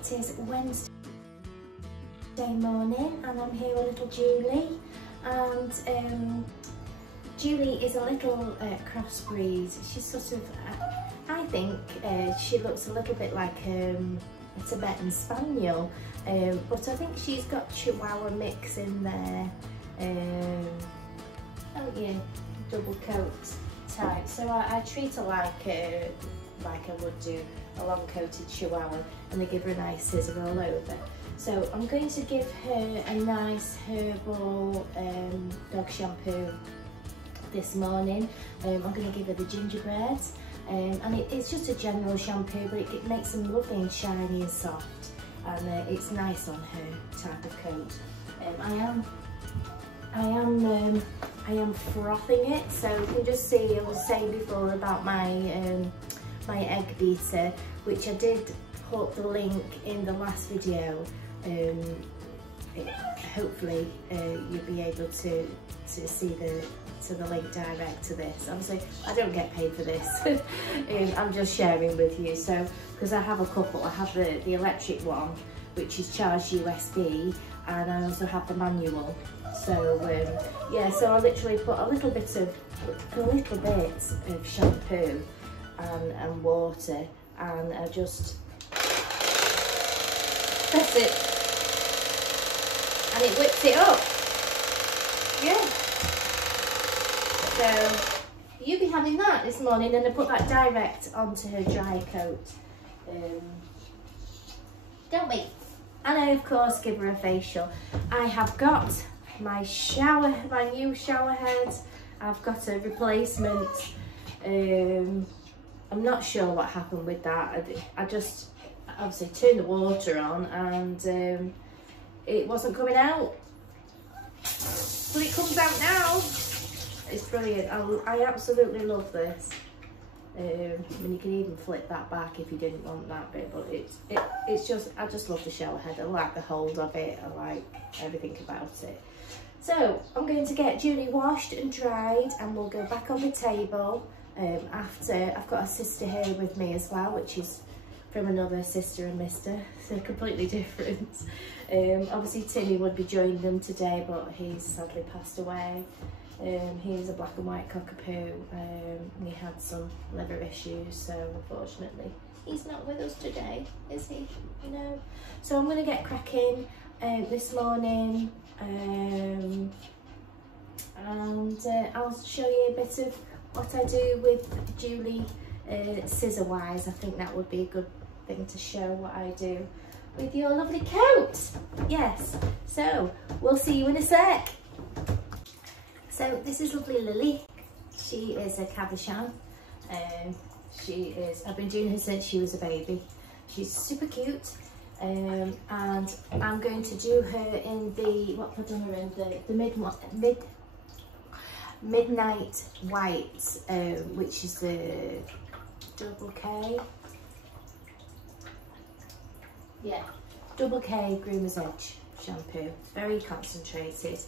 It is Wednesday morning and I'm here with little Julie, and Julie is a little crossbreed. She's sort of, I think she looks a little bit like a Tibetan Spaniel, but I think she's got Chihuahua mix in there. Oh yeah, double coat type. So I treat her like I would do a long coated Chihuahua, and they give her a nice scissor all over. So I'm going to give her a nice herbal dog shampoo this morning. I'm going to give her the gingerbread, and it's just a general shampoo, but it makes them lovely and shiny and soft, and it's nice on her type of coat. I am frothing it, so you can just see, I was saying before about my my egg beater, which I did put the link in the last video. Hopefully you'll be able to see the link direct to this. Obviously I don't get paid for this. I'm just sharing with you. So because I have a couple, I have the electric one which is charged USB, and I also have the manual. So yeah, so I literally put a little bit of shampoo and water, and I just press it and it whips it up. Yeah. So you'll be having that this morning, and I put that direct onto her dry coat. Don't we? And I of course give her a facial. I have got my new shower head. I've got a replacement. I'm not sure what happened with that. I just obviously turned the water on and it wasn't coming out, but it comes out now. It's brilliant. I absolutely love this. I mean, you can even flip that back if you didn't want that bit, but it's just, I just love the shower head. I like the hold of it. I like everything about it. So I'm going to get Julie washed and dried, and we'll go back on the table after. I've got a sister here with me as well, which is from another sister and mister, so completely different. Obviously Timmy would be joining them today, but he's sadly passed away. He's a black and white cockapoo. He had some liver issues, so unfortunately he's not with us today, is he? No. So I'm going to get cracking this morning, and I'll show you a bit of what I do with Julie scissor wise. I think that would be a good thing to show what I do with your lovely coat. Yes, so we'll see you in a sec. So this is lovely Lily. She is a Cadishan. I've been doing her since she was a baby. She's super cute, and I'm going to do her in the, what have I done her in, the midnight white, which is the double K. Yeah, double K Groomer's Edge shampoo. Very concentrated.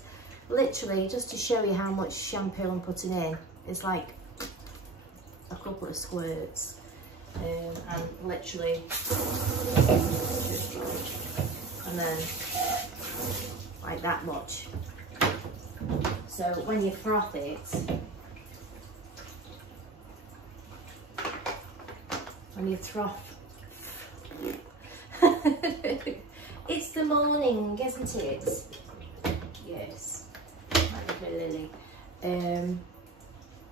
Literally, just to show you how much shampoo I'm putting in, it's like a couple of squirts, and literally, and then like that much. So when you froth it, it's the morning, isn't it? Yes. Lily. When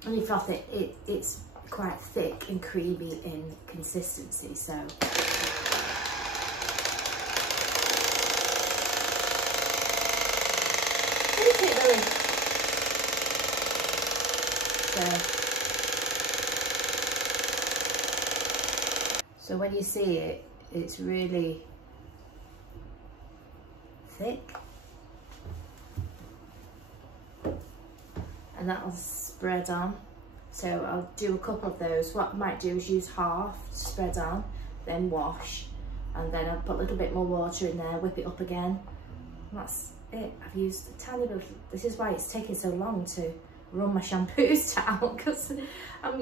you froth it, it's quite thick and creamy in consistency, so isn't it, Lily? So when you see it, it's really thick. And that'll spread on. So I'll do a couple of those. What I might do is use half, spread on, then wash, and then I'll put a little bit more water in there, whip it up again. And that's it. I've used a tiny bit of, this is why it's taking so long to run my shampoos down, because I'm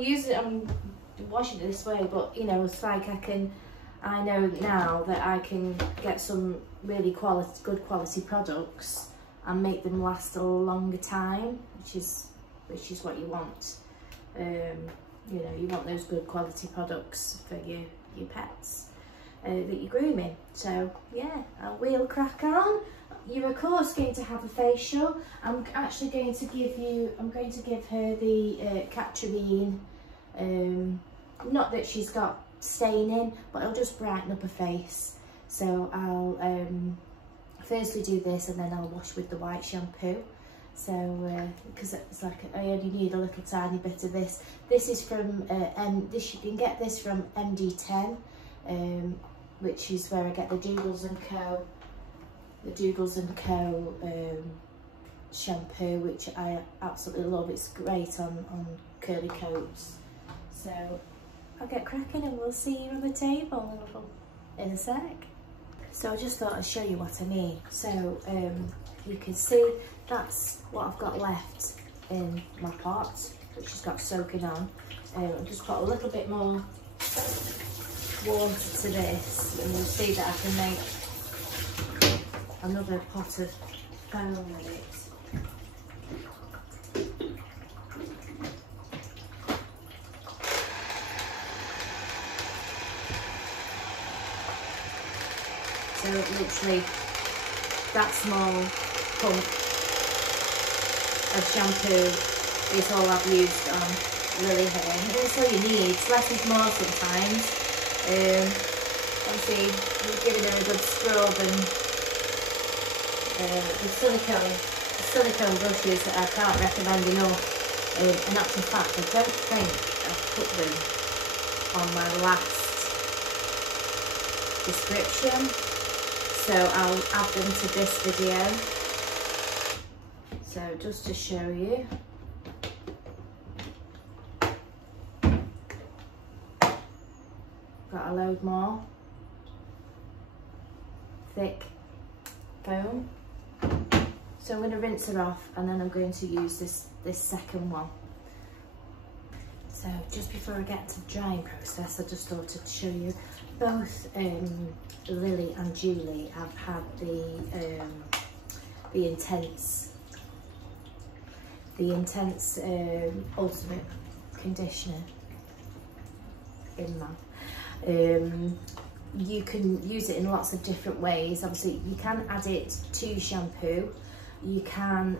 washing it this way, but you know, it's like I can I know now that I can get some really good quality products and make them last a longer time, which is what you want. You know, you want those good quality products for your pets that you're grooming. So yeah, we'll crack on. You're of course going to have a facial. I'm actually going to give her the Catrine. Not that she's got staining, but it'll just brighten up her face. So I'll firstly do this, and then I'll wash with the white shampoo. So because it's like I only need a little tiny bit of this. This is from you can get this from MD10, which is where I get the Doodles and Co. The Doodles and Co. Shampoo, which I absolutely love. It's great on curly coats. So I'll get cracking and we'll see you on the table in a sec. So I just thought I'd show you what I mean. So you can see that's what I've got left in my pot, which has got soaking on. I'll just put a little bit more water to this, and you'll see that I can make another pot of foam with it. So literally that small pump of shampoo is all I've used on Lily hair. And that's all you need. Less is more sometimes. Obviously you're giving her a good scrub, and the silicone brushes I can't recommend enough. In actual fact, I don't think I've put them on my last description. So I'll add them to this video. So just to show you. Got a load more thick foam. So I'm going to rinse it off, and then I'm going to use this second one. So just before I get to the drying process, I just thought to show you both Lily and Julie have had the intense ultimate conditioner in that. You can use it in lots of different ways. Obviously you can add it to shampoo. You can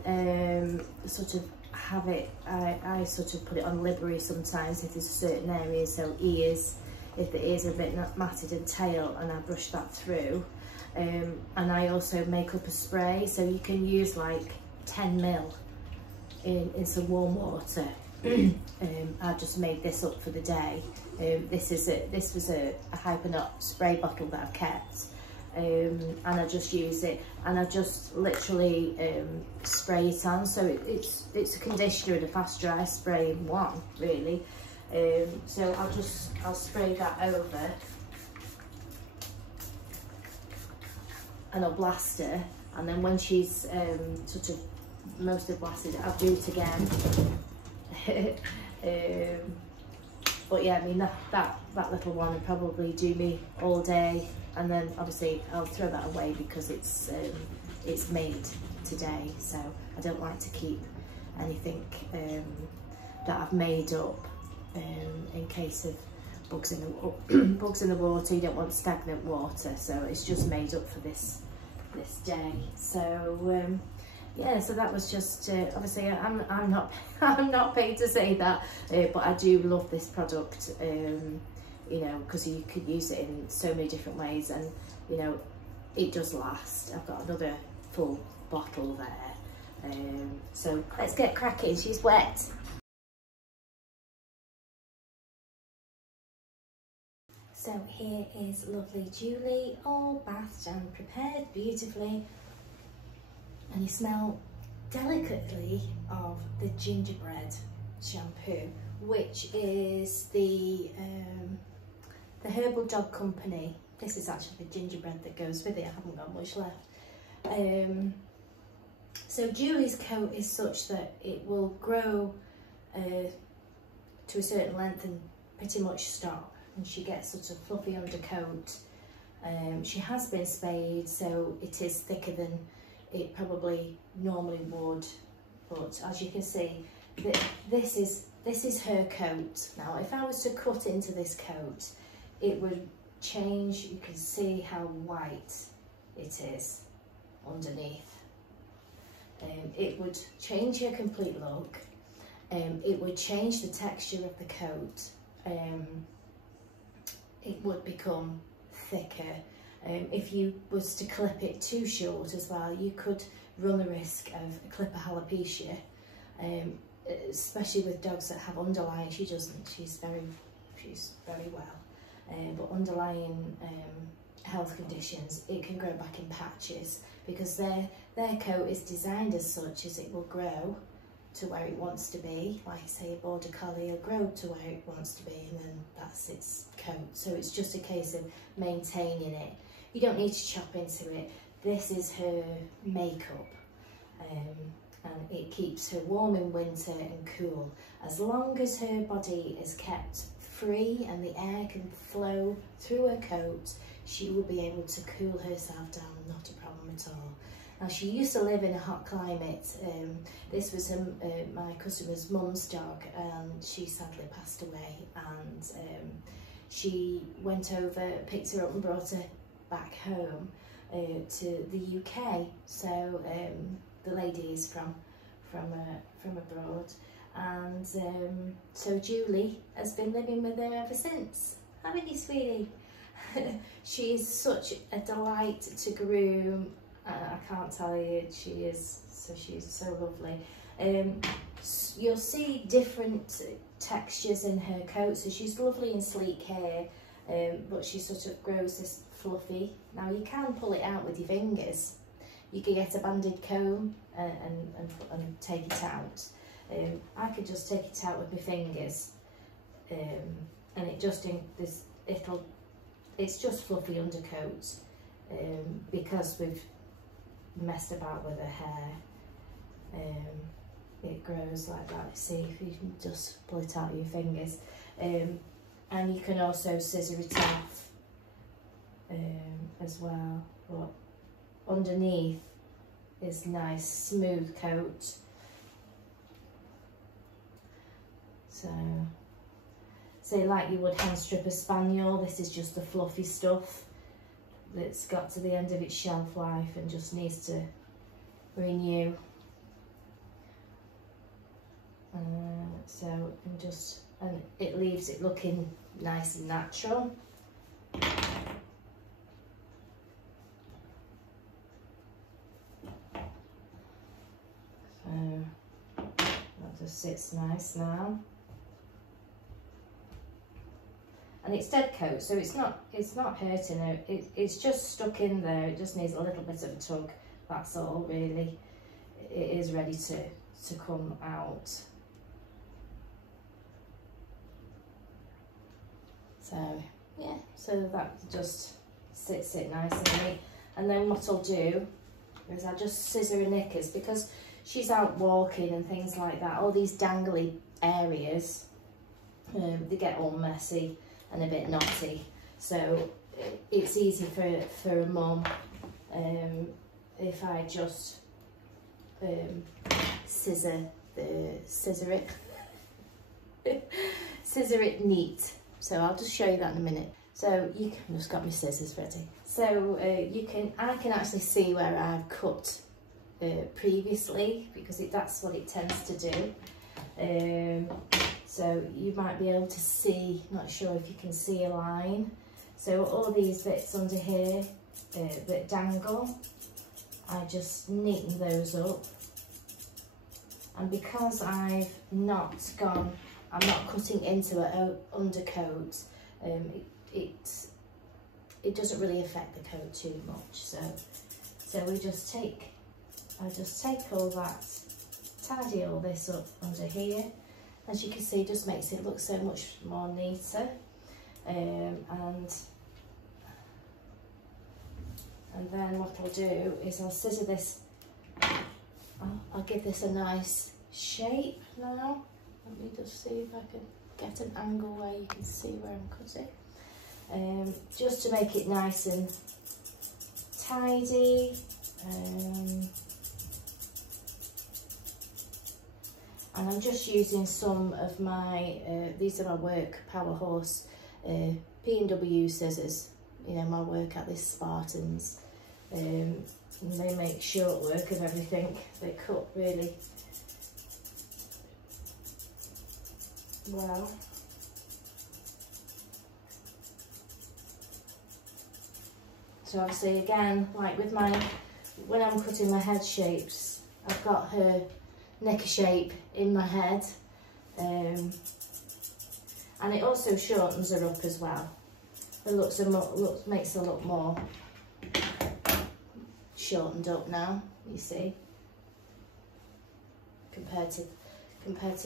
sort of have it, I sort of put it on livery sometimes if there's a certain area, so ears, if the ears are a bit matted, and tail, and I brush that through. And I also make up a spray, so you can use like 10 ml in some warm water. I've just made this up for the day. This was a Hyperknot spray bottle that I've kept, and I just use it, and I just literally spray it on. So it's a conditioner and a fast dry spray in one, really. So I'll spray that over, and I'll blast her, and then when she's sort of mostly blasted, I'll do it again. But yeah, I mean that little one would probably do me all day, and then obviously I'll throw that away because it's made today, so I don't like to keep anything that I've made up in case of bugs in the water. You don't want stagnant water, so it's just made up for this day. So yeah, so that was just obviously I'm not paid to say that, but I do love this product, you know, because you could use it in so many different ways, and you know it does last. I've got another full bottle there, so let's get cracking. She's wet. So here is lovely Julie, all bathed and prepared beautifully. And you smell delicately of the gingerbread shampoo, which is the Herbal Dog Company. This is actually the gingerbread that goes with it. I haven't got much left. So Julie's coat is such that it will grow to a certain length and pretty much stop. and she gets sort of fluffy undercoat. She has been spayed, so it is thicker than it probably normally would, but as you can see, this is her coat. Now if I was to cut into this coat, it would change. You can see how white it is underneath. It would change her complete look. It would change the texture of the coat. It would become thicker. If you was to clip it too short as well, you could run the risk of clipper alopecia, especially with dogs that have underlying. She doesn't. She's very well, but underlying health conditions, it can grow back in patches because their coat is designed as such as it will grow to where it wants to be. Like say a border collie will grow to where it wants to be, and then that's its coat. So it's just a case of maintaining it. You don't need to chop into it. This is her makeup, and it keeps her warm in winter and cool. As long as her body is kept free and the air can flow through her coat, she will be able to cool herself down, not a problem at all. Now she used to live in a hot climate. This was my customer's mum's dog, and she sadly passed away, and she went over, picked her up and brought her back home to the UK. So the lady is from abroad, and so Julie has been living with her ever since. Haven't you, sweetie? She's such a delight to groom. I can't tell you, she's so lovely. You'll see different textures in her coat. So she's lovely and sleek hair, but she sort of grows this fluffy. Now you can pull it out with your fingers. You can get a banded comb and take it out. I could just take it out with my fingers, and it just it's just fluffy undercoat, because we've messed about with her hair. It grows like that. See if you can just pull it out with your fingers, and you can also scissor it off as well. But underneath is nice smooth coat. So say like you would hand strip a spaniel, this is just the fluffy stuff that's got to the end of its shelf life and just needs to renew. And it leaves it looking nice and natural. So that just sits nice now. And it's dead coat, so it's not hurting her. It's just stuck in there. It just needs a little bit of a tug. That's all really. It is ready to come out. So yeah, so that just sits it nice and neat. And then what I'll do is I'll just scissor her knickers, because she's out walking and things like that. All these dangly areas, they get all messy and a bit knotty. So it's easy for a mum if I just scissor it neat. So I'll just show you that in a minute. So you can just got my scissors ready. So I can actually see where I've cut previously, because that's what it tends to do. So you might be able to see, not sure if you can see a line. So all these bits under here that dangle, I just neaten those up. And because I'm not cutting into an undercoat, it doesn't really affect the coat too much. So I just take all that, tidy all this up under here. As you can see, it just makes it look so much more neater. And then what I'll do is I'll scissor this. I'll give this a nice shape now. Let me just see if I can get an angle where you can see where I'm cutting. just to make it nice and tidy. And I'm just using some of my, these are my work Power Horse P&W scissors, you know, my work at this Spartans. And they make short work of everything. They cut really well. So obviously again, like with my, when I'm cutting my head shapes, I've got her neck shape in my head, and it also shortens her up as well. It makes her look more shortened up now, you see, compared to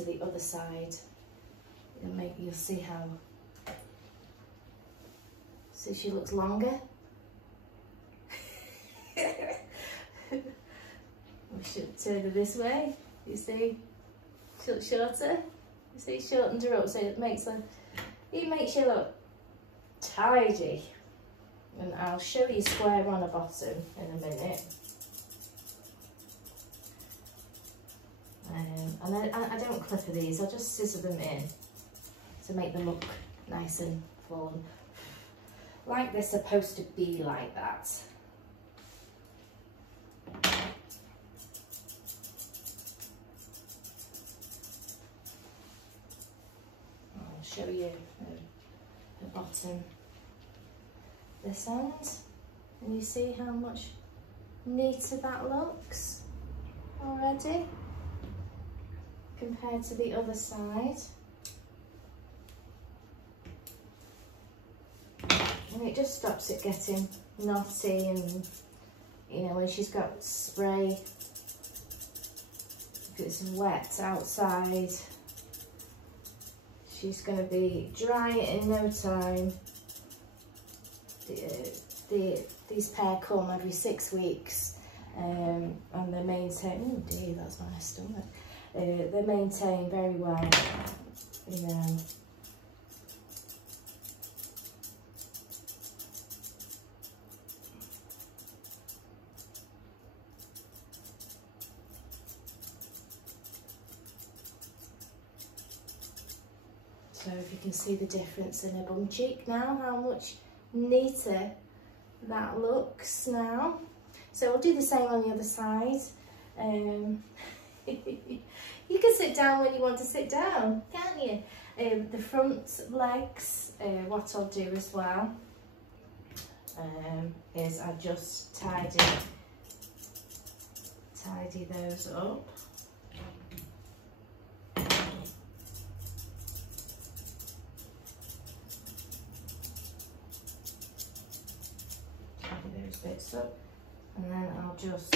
the other side. You'll see how, see, she looks longer. We should turn her this way. You see, she looks shorter. You see, shortened her up, so it makes you look tidy. And I'll show you square on the bottom in a minute. And I don't clipper these, I just scissor them in to make them look nice and full. Like they're supposed to be like that. I'll show you the bottom this end, and you see how much neater that looks already compared to the other side. And it just stops it getting knotty, and you know, when she's got spray, if it's wet outside, she's going to be dry in no time. These pair come every 6 weeks, and they maintain, oh dear, that's my stomach. They maintain very well, you know. So if you can see the difference in her bum cheek now, how much neater that looks now. So we'll do the same on the other side. You can sit down when you want to sit down, can't you? The front legs, what I'll do as well is I just tidy those up. Those bits up, and then I'll just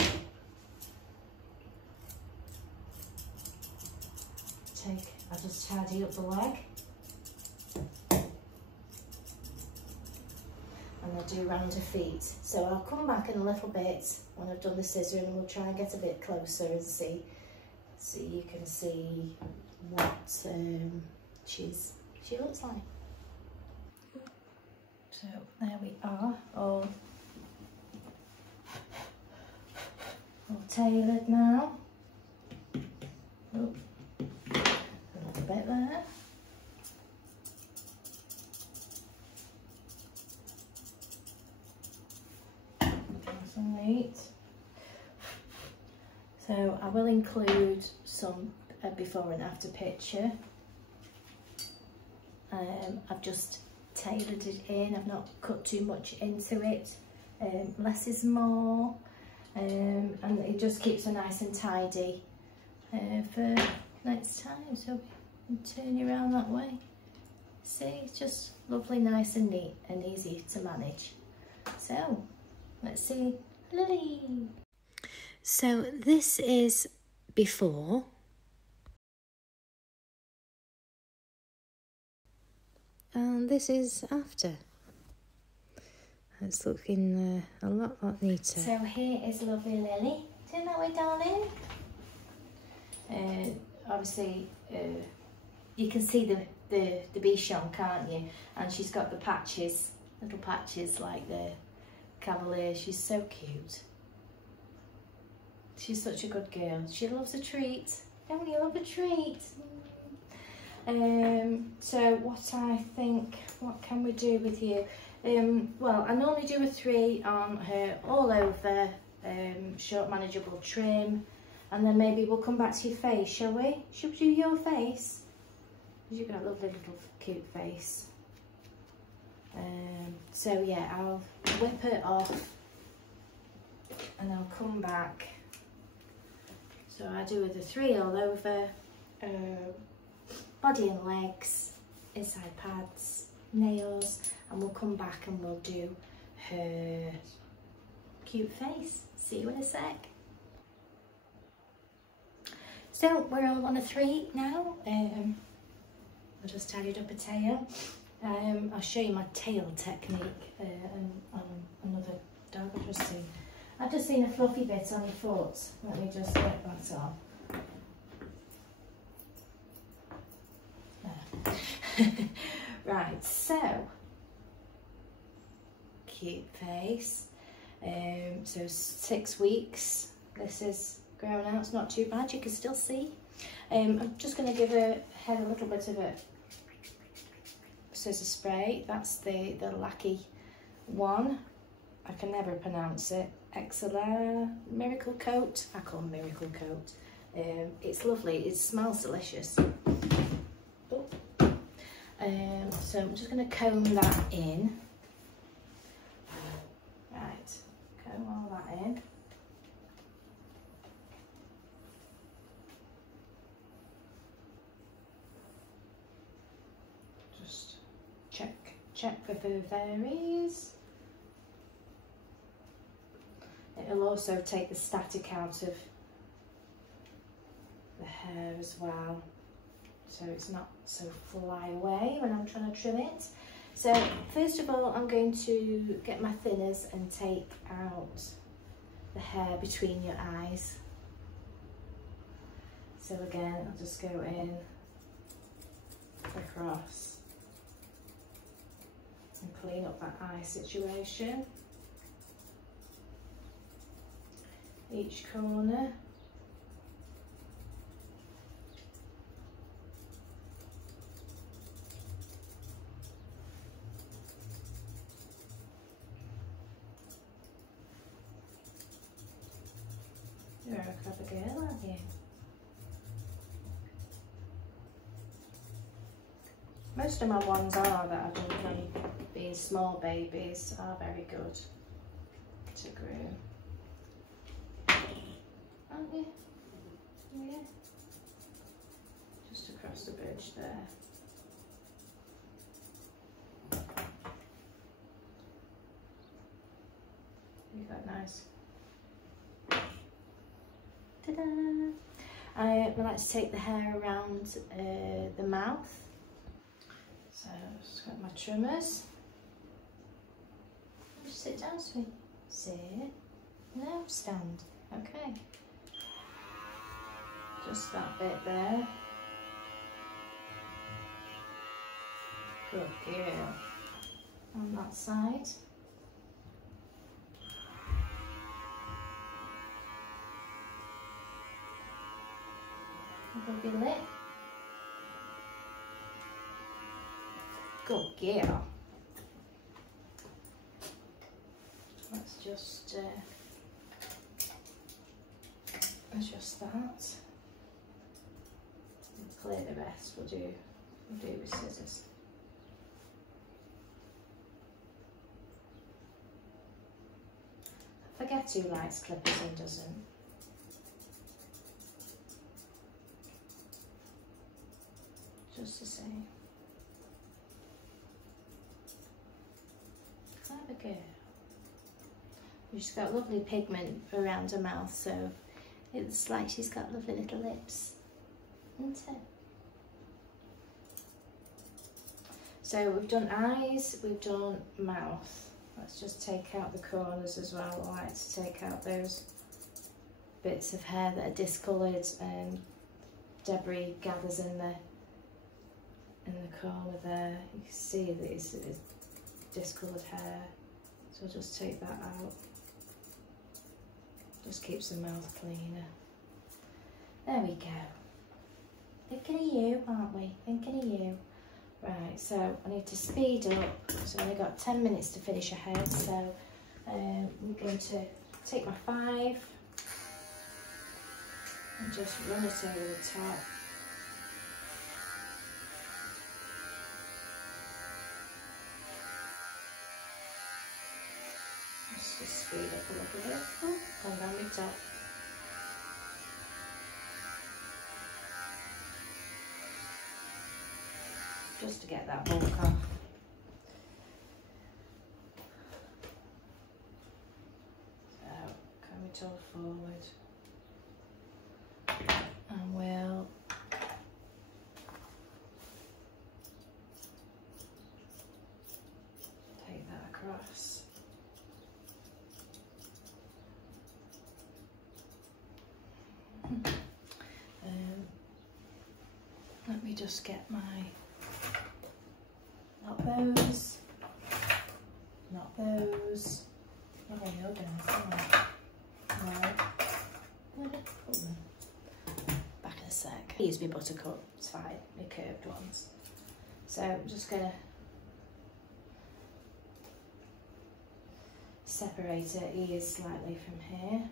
tidy up the leg, and I'll do round her feet. So I'll come back in a little bit when I've done the scissor, and we'll try and get a bit closer and see you can see what she looks like. So there we are, all tailored now. Oh, a little bit there. Nice and neat. So I will include some before and after picture. I've just tailored it in, I've not cut too much into it. Less is more, and it just keeps her nice and tidy for next time. So turn you around that way. See, it's just lovely, nice and neat and easy to manage. So let's see Lily. So this is before. And this is after. It's looking a lot neater. So here is lovely Lily. Turn that way, darling. Obviously, you can see the bichon, can't you? And she's got the patches little patches like the Cavalier. She's so cute. She's such a good girl. She loves a treat. Don't you love a treat? So what I think, what can we do with you? Well, I normally do a 3 on her all over, short manageable trim, and then maybe we'll come back to your face, shall we? Should we do your face? Because you've got a lovely little cute face. So yeah, I'll whip it off and I'll come back. So I do with a 3 all over, body and legs, inside pads, nails, and we'll come back and we'll do her cute face. See you in a sec. So we're all on a 3 now. I just tidied up a tail. I'll show you my tail technique on another dog I've just seen. I've just seen a fluffy bit on your foot. Let me just get that off. Right, so cute face. So 6 weeks. This is grown out. It's not too bad. You can still see. I'm just going to give her head a little bit of a scissor spray. That's the Lackey one. I can never pronounce it. Excellent Miracle Coat. I call it Miracle Coat. It's lovely. It smells delicious. Oh. So I'm just going to comb that in. Right, comb all that in. Just check for fur fairies. It'll also take the static out of the hair as well, so it's not so fly away when I'm trying to trim it. So first of all, I'm going to get my thinners and take out the hair between your eyes. So again, I'll just go in across and clean up that eye situation. Each corner. You're a clever girl, aren't you? Most of my ones that I've done from being small babies are very good to groom. Aren't you? Yeah. Just across the bridge there. You've got nice. Ta-da! I like to take the hair around the mouth. So I've just got my trimmers. Just sit down, sweet. Sit. No, stand. Okay. Just that bit there. Good girl. On that side. Above your lip. Good girl. Let's just adjust that. Clear the rest. We'll do with scissors. I forget who likes clippers and doesn't. Just the same. Clever girl. She's got lovely pigment around her mouth, so it's like she's got lovely little lips, isn't it? So we've done eyes, we've done mouth. Let's just take out the corners as well. I like to take out those bits of hair that are discoloured and debris gathers in the corner there. You can see that it's discoloured hair. So I'll just take that out. Just keeps the mouth cleaner. There we go. Thinking of you, aren't we? Thinking of you. Right, so I need to speed up. So I've only got 10 minutes to finish her head. So I'm going to take my 5 and just run it over the top. Just speed up a little bit. Oh, gone down the top. Just to get that bulk off. So, comb it all forward. And we'll take that across. Let me just get my, not those, not those. Oh, you're gonna no. Back in a sec. I use my buttercup, it's fine, my curved ones. So I'm just gonna separate her ears slightly from here.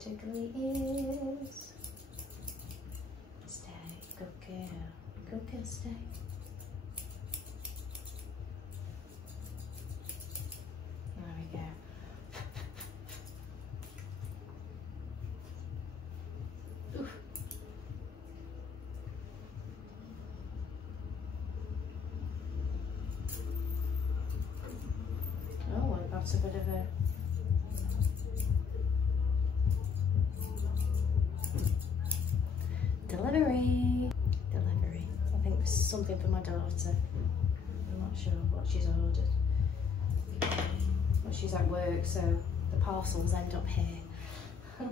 Tickly ears. Stay, good girl, stay. There we go. Oof. Oh, well, that's a bit of a delivery. I think this is something for my daughter. I'm not sure what she's ordered. Well, she's at work, so the parcels end up here. Right,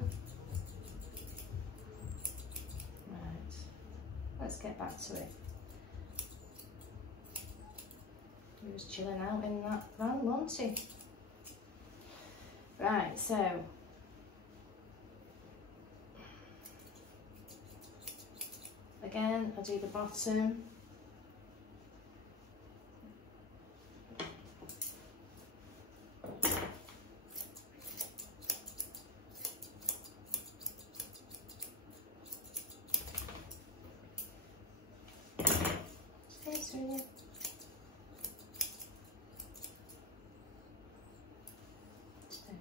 let's get back to it. He was chilling out in that van, wasn't he? Right, so again, I'll do the bottom. Stay, sweetie. Stay,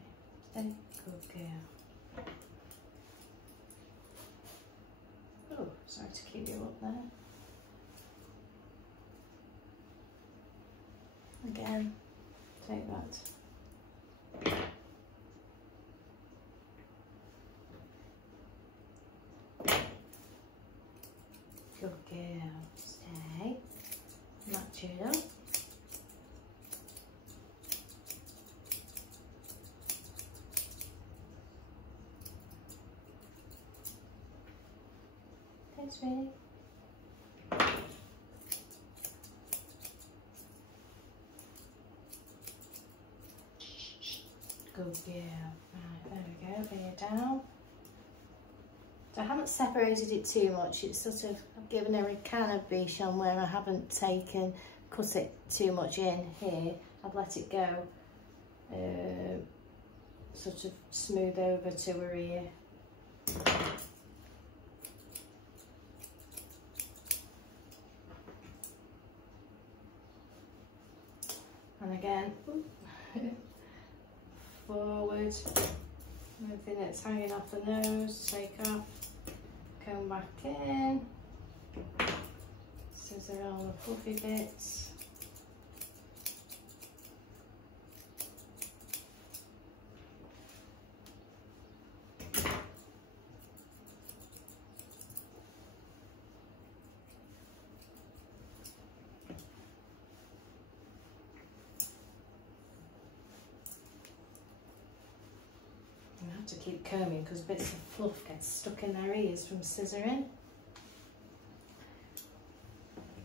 good girl. Oh, sorry to keep you up there. Again, take that. Good girl. Stay. Match it up. Thanks, sweetie. Good girl. Right, there we go. Bring it down. So I haven't separated it too much. It's sort of, I've given her a kind of bichon where I haven't cut it too much in here. I've let it go, sort of smooth over to her ear. And again, forward, everything that's hanging off the nose, take off, comb back in, scissor all the fluffy bits. to keep combing because bits of fluff get stuck in their ears from scissoring.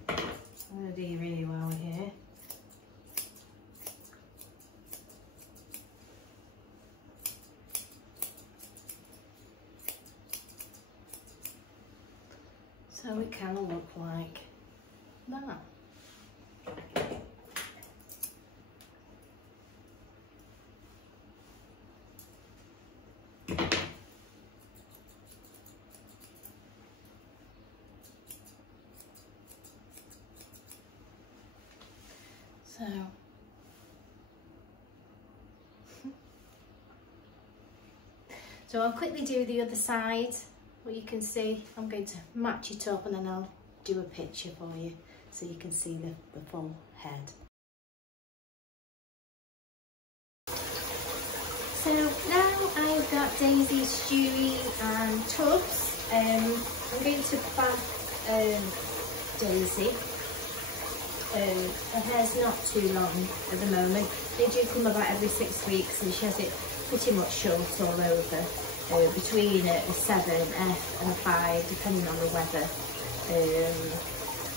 I'm going to do really well here. So it kind of look like that. So I'll quickly do the other side. What you can see, I'm going to match it up and then I'll do a picture for you so you can see the full head. So now I've got Daisy, Stewie and Tubbs. I'm going to bath Daisy. Her hair's not too long at the moment. They do come about every 6 weeks and she has it pretty much short all over, between a 7F and a 5 depending on the weather.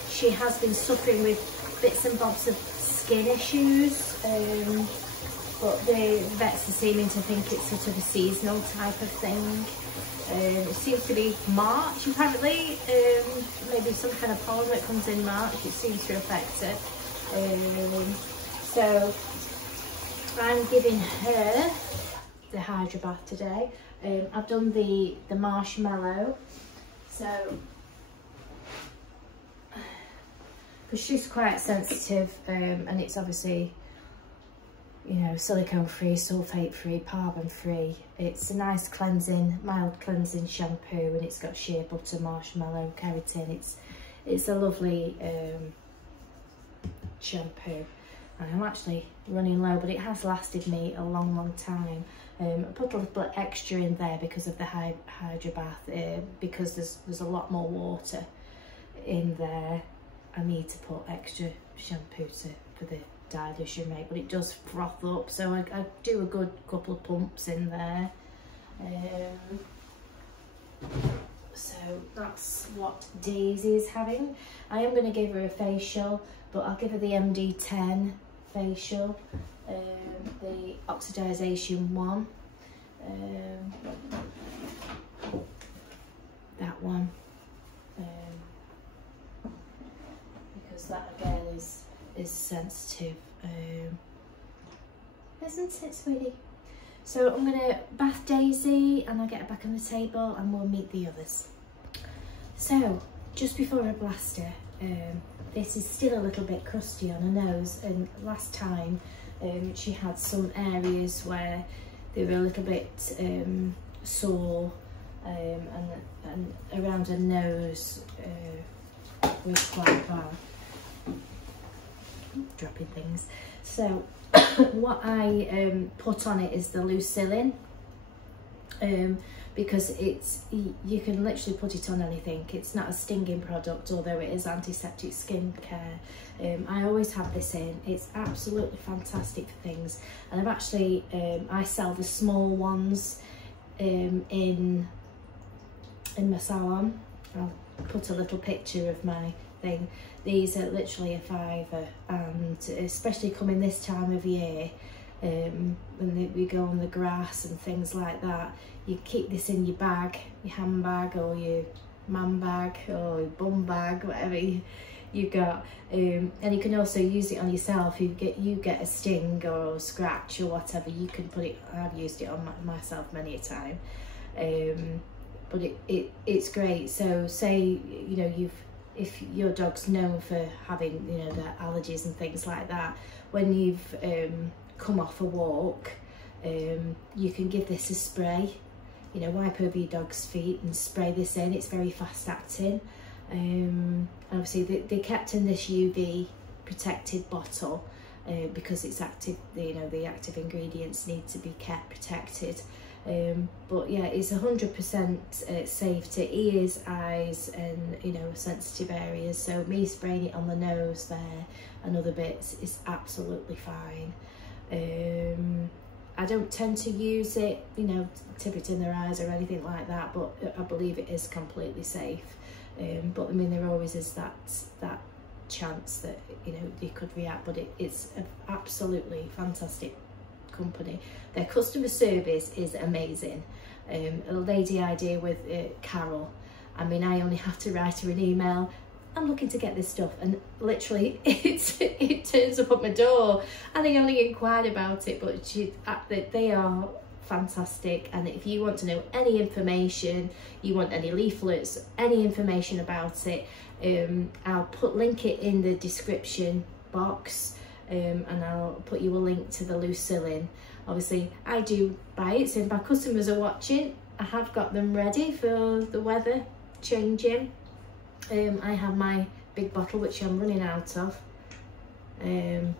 She has been suffering with bits and bobs of skin issues, but the vets are seeming to think it's sort of a seasonal type of thing. It seems to be March apparently, maybe some kind of pollen that comes in March, it seems to affect it. So I'm giving her the Hydro Bath today. I've done the marshmallow, so because she's quite sensitive, and it's obviously, you know, silicone free, sulfate free, paraben free. It's a nice cleansing, mild cleansing shampoo, and it's got shea butter, marshmallow, keratin. It's a lovely shampoo. I'm actually running low, but it has lasted me a long time. I put a little extra in there because of the Hydro Bath, because there's a lot more water in there. I need to put extra shampoo for the dilution rate, but it does froth up, so I do a good couple of pumps in there. So that's what Daisy is having. I am going to give her a facial, but I'll give her the MD10 facial, the oxidization one, that one, because that again is sensitive, isn't it, sweetie? So I'm going to bath Daisy and I'll get her back on the table and we'll meet the others. So just before I blast her, this is still a little bit crusty on her nose, and last time she had some areas where they were a little bit sore, and around her nose was quite bad. Dropping things. So what I put on it is the Lucillin, because you can literally put it on anything. It's not a stinging product, although it is antiseptic skincare. I always have this in. It's absolutely fantastic for things, and I've actually I sell the small ones in my salon. I'll put a little picture of my thing. These are literally a £5, and especially coming this time of year, when we go on the grass and things like that, you keep this in your bag, your handbag or your man bag or your bum bag, whatever you got, and you can also use it on yourself. If you get a sting or a scratch or whatever, you can put it. I've used it on myself many a time, but it's great. So say, you know, if your dog's known for having, you know, their allergies and things like that, when you've come off a walk, you can give this a spray. You know, wipe over your dog's feet and spray this in. It's very fast acting. Obviously they kept in this UV protected bottle because it's active. You know, the active ingredients need to be kept protected. But yeah, it's 100% safe to ears, eyes, and, you know, sensitive areas. So me spraying it on the nose there and other bits is absolutely fine. I don't tend to use it, you know, tip it in their eyes or anything like that, but I believe it is completely safe. But I mean, there always is that chance that, you know, you could react, but it's an absolutely fantastic company. Their customer service is amazing. A lady I deal with, Carol, I mean, I only have to write her an email, I'm looking to get this stuff, and literally it turns up at my door, and I only inquired about it, but they are fantastic. And if you want to know any information, you want any leaflets, any information about it, I'll link it in the description box, and I'll put you a link to the Lucillin. Obviously I do buy it, so if my customers are watching, I have got them ready for the weather changing. I have my big bottle which I'm running out of,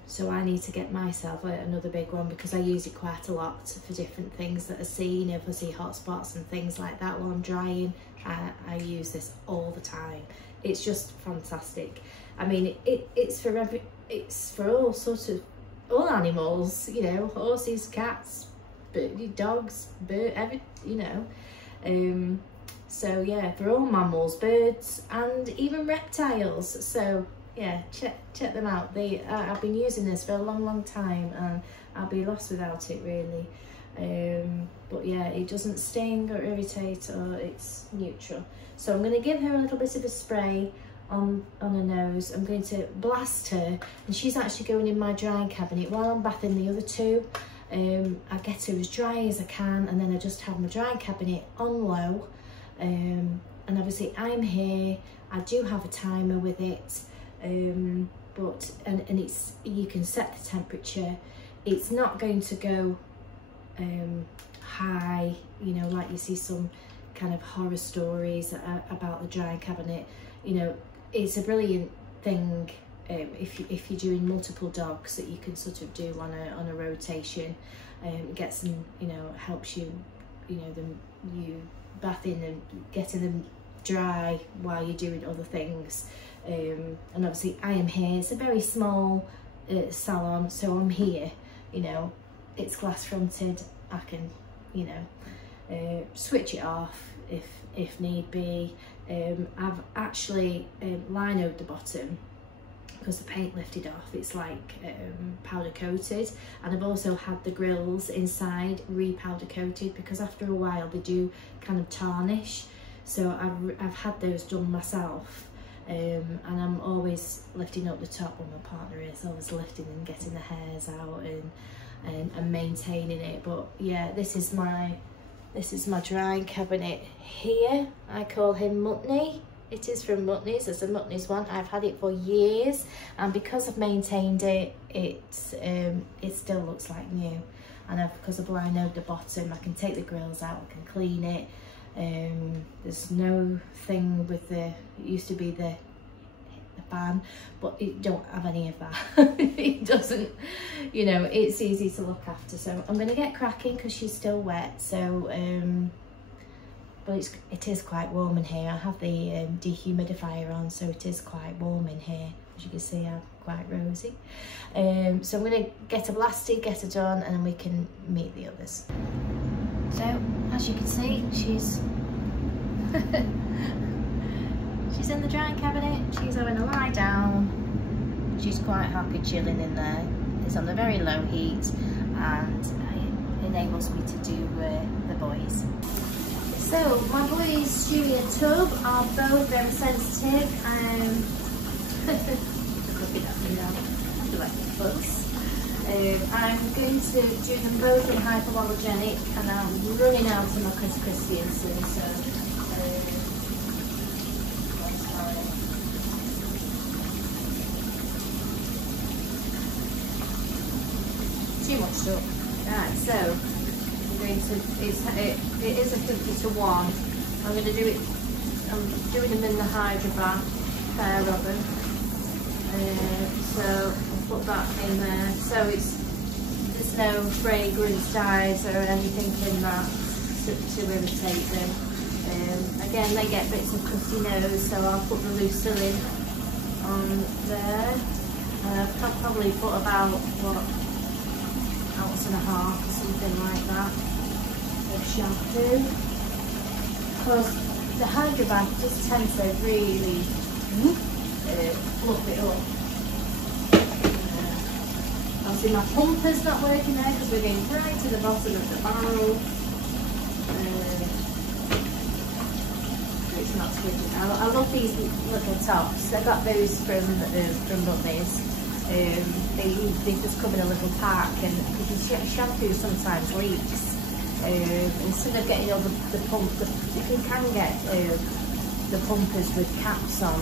so I need to get myself another big one, because I use it quite a lot for different things that I see. You know, if I see hot spots and things like that while I'm drying, I use this all the time. It's just fantastic. I mean, it's for all sorts of, all animals, you know, horses, cats, dogs, birds, you know. So yeah, for all mammals, birds, and even reptiles. So yeah, check them out. I've been using this for a long time, and I'll be lost without it, really. But yeah, it doesn't sting or irritate, or it's neutral. So I'm going to give her a little bit of a spray on her nose. I'm going to blast her, and she's actually going in my drying cabinet while I'm bathing the other two. I get her as dry as I can, and then I just have my drying cabinet on low. And obviously I'm here, I do have a timer with it, but it's, you can set the temperature. It's not going to go high, you know, like you see some kind of horror stories about the drying cabinet. You know, it's a brilliant thing if you're doing multiple dogs, that you can sort of do on a rotation. Gets them, you know, helps you, you know, you bathing and getting them dry while you're doing other things. And obviously I am here. It's a very small salon, so I'm here, you know, it's glass fronted. I can, you know, switch it off if need be. I've actually linoed the bottom because the paint lifted off. It's like powder coated, and I've also had the grills inside re-powder coated, because after a while they do kind of tarnish. So I've had those done myself, and I'm always lifting up the top when my partner is always lifting and getting the hairs out and maintaining it. But yeah, this is my drying cabinet here. I call him Mutney. It is from Mutney's. It's a Mutney's one. I've had it for years, and because I've maintained it, it still looks like new. And because I've linoed the bottom, I can take the grills out, I can clean it. There's no thing with it used to be the fan, but it don't have any of that. It doesn't, you know, it's easy to look after. So I'm going to get cracking because she's still wet. So but it is quite warm in here. I have the dehumidifier on, so it is quite warm in here. As you can see, I'm quite rosy. So I'm going to get her blasted, get her done, and then we can meet the others. So as you can see, she's she's in the drying cabinet. She's having a lie down. She's quite happy chilling in there. It's on the very low heat, and it enables me to do the boys. So my boys Stewie and Tub are both very sensitive. Looking at me now, like books. I'm going to do them both in hypoallergenic, and I'm running out of my Crispian soon. So too much stuff. Right, so it is a 50 to 1. I'm going to do it, I'm doing them in the hydro bath, fair oven. So I'll put that in there. So there's no fragrance dyes or anything in that to irritate them. Again, they get bits of crusty nose, so I'll put the Lucillin on there. I'll probably put about, what, 1.5 ounces something like that of shampoo, because the hydro bath just tends to really fluff it up. Obviously my pumper's not working there because we're going right to the bottom of the barrel. It's not too good. I love these little tops. I got those from Mummies. They just come in a little pack, and because shampoo sometimes leaks. Instead of getting all the pump, you can get the pumpers with caps on,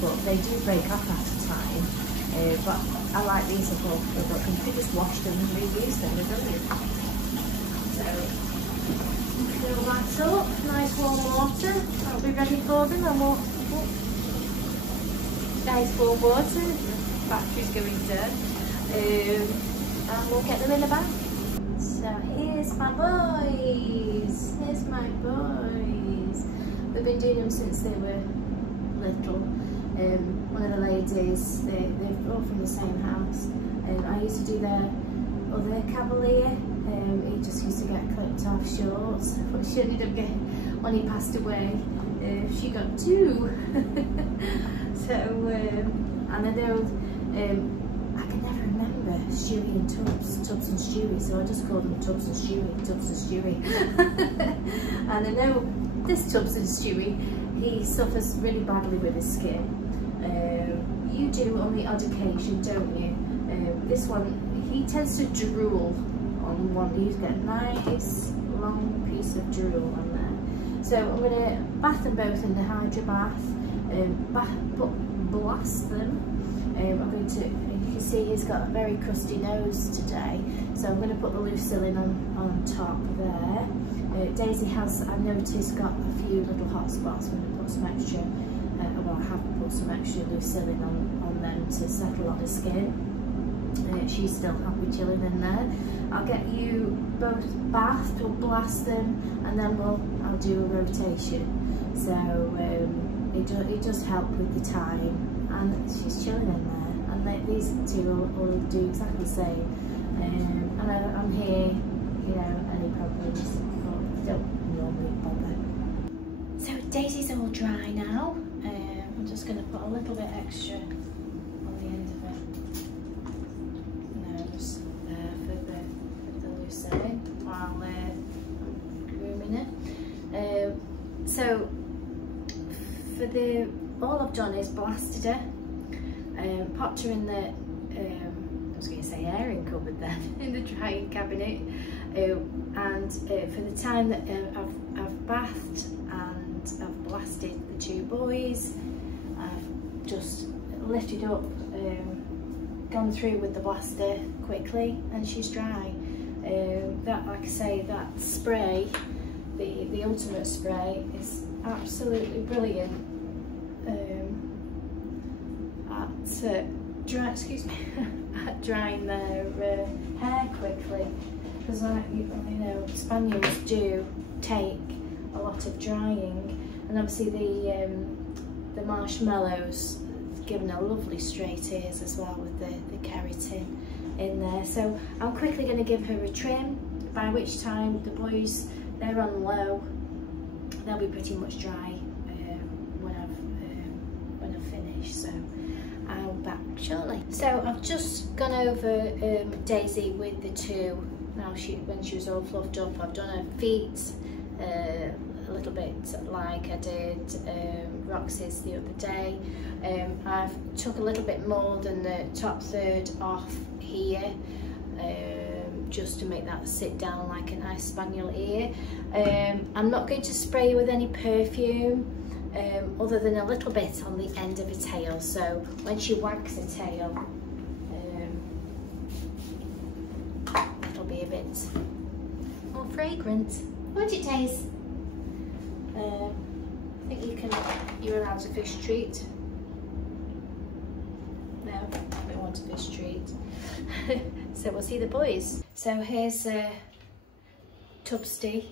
but they do break off after time. But I like these little and you can just wash them and reuse them. They're brilliant. So fill that up, nice warm water. That'll be ready for them, and we'll nice warm water. Battery's going dead, and we'll get them in the bath. So here's my boys. Here's my boys. We've been doing them since they were little. One of the ladies, they're all from the same house. I used to do their other Cavalier. He just used to get clipped off short, but she ended up getting, when he passed away, she got two. So, and I know, I can never remember Stewie and Tubbs and Stewie, so I just called them Tubbs and Stewie. And I know this Tubbs and Stewie, he suffers really badly with his skin. You do on the odd occasion, don't you? This one, he tends to drool on one. He's got a nice long piece of drool on there. So I'm going to bath them both in the hydro bath, blast them. I'm going to, you can see he's got a very crusty nose today, so I'm going to put the Lucillin on top there. Daisy has, I've noticed, got a few little hot spots. I'm going to put some extra, well, I have put some extra Lucillin on them to settle on the skin. She's still happy chilling in there. I'll get you both bathed, we'll blast them, and then I'll do a rotation. So it does help with the time, and she's chilling in there. And these two will do exactly the same. And I'm here, you know, any problems, don't normally bother. So Daisy's all dry now. I'm just going to put a little bit extra on the end of it. No, just there for the Lucillin while grooming it. So for all I've done is blasted her, popped her in the I was going to say airing cupboard then, in the drying cabinet, and for the time that I've bathed and I've blasted the two boys, I've just lifted up, gone through with the blaster quickly, and she's dry. That, like I say, that spray, the ultimate spray, is absolutely brilliant at drying their hair quickly, because you know, spaniels do take a lot of drying, and obviously the marshmallows given her lovely straight ears as well with the keratin in there. So I'm quickly going to give her a trim, by which time the boys, they're on low, they'll be pretty much dry when I've finished. So I'll be back shortly. So I've just gone over Daisy with the two. Now when she was all fluffed up, I've done her feet a little bit like I did Roxy's the other day. I've took a little bit more than the top third off here, just to make that sit down like a nice spaniel ear. I'm not going to spray with any perfume, other than a little bit on the end of her tail, so when she wags her tail, it'll be a bit more fragrant, won't it, Daisy? I think you're allowed a fish treat. No, I don't want a fish treat. So we'll see the boys. So here's Tubbsty.